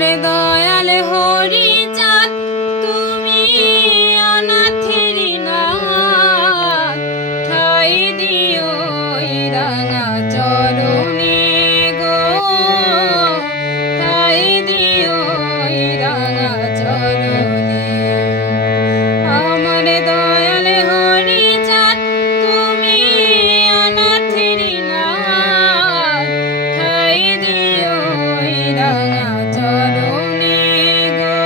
আমার দয়াল হরি চাঁদ তুমি অনাথের নাথ, ঠাই দিও এই রাঙা চরণে গো, ঠাই দিও এই রাঙা চরণে। আমার দয়াল হরি চাঁদ তুমি অনাথের নাথ, ঠাই দিও এই রাঙা চরণে গো,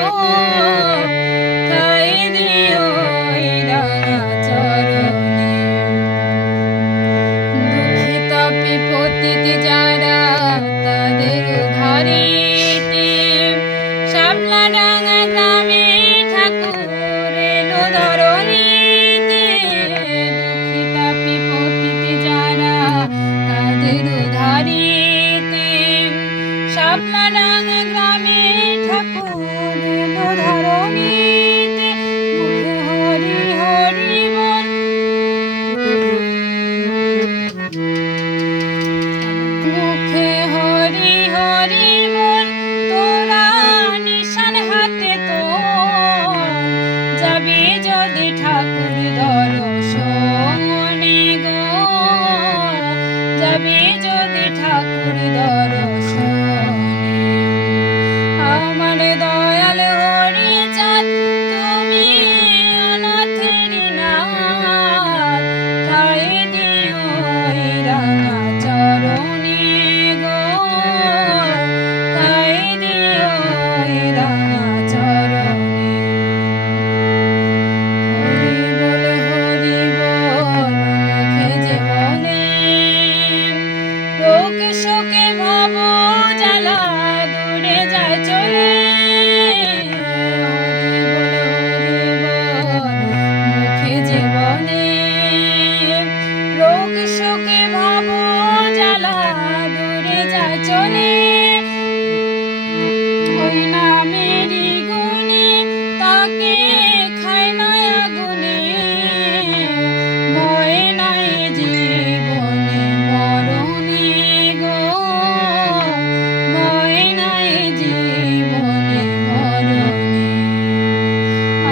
ঠাই দিও এই রাঙা চরণে। দুঃখিত বিপত্তিতে যারা তাদের ঘরেতে, শাপলাডাঙ্গা গ্রামে ঠাকুর এলো ধরণীতে। দুঃখিত বিপত্তিতে যারা তাদের ধারেতে, শাপলাডাঙ্গা গ্রামে ঠাকুর এলো ধরণীতে। মুখে হরি হরি বল, মুখে হরি হরি বল, তোরা নিশান হাতে তোল, যাবি যদি ঠাকুর দর্শনে গো, যাবি যদি ঠাকুর দর্শনে। আমার দয়াল হরি চাঁদ তুমি অনাথের নাথ, ঠাই দিও এই রাঙা চরণে গো, ঠাই দিও এই রাঙা চরণে। হরি বল মুখে যে বলে, লোক শোকে ভব জ্বালা দূরে যায় চলে। মুখে যে বলে, লোক শোকে ভব জ্বালা দূরে যায় চলে। ওই নামেরই গুণে তাকে খায় না আগুনে, ভয় নাই জীবনে মরণে গো, ভয় নাই জীবনে মরণে।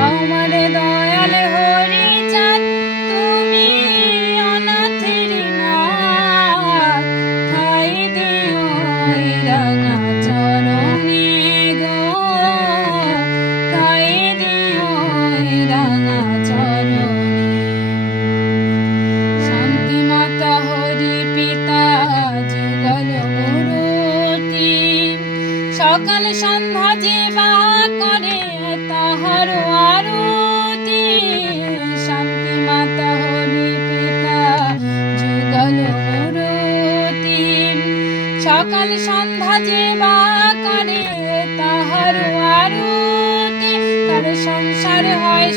আমার দয়াল হরি চাঁদ তুমি অনাথের নাথ, ঠাই দিও এই রাঙা চরণে গো, ঠাই দিও এই রাঙা চরণে। শান্তি মাতা হরি পিতা যুগল মূরতি, সকাল সন্ধ্যা যে বা করে তাহার আরতি। শান্তি মাতা হরি পিতা যুগল মূরতি, সকাল সন্ধ্যা যে বা করে তাহার আরতি। তার সংসার হয়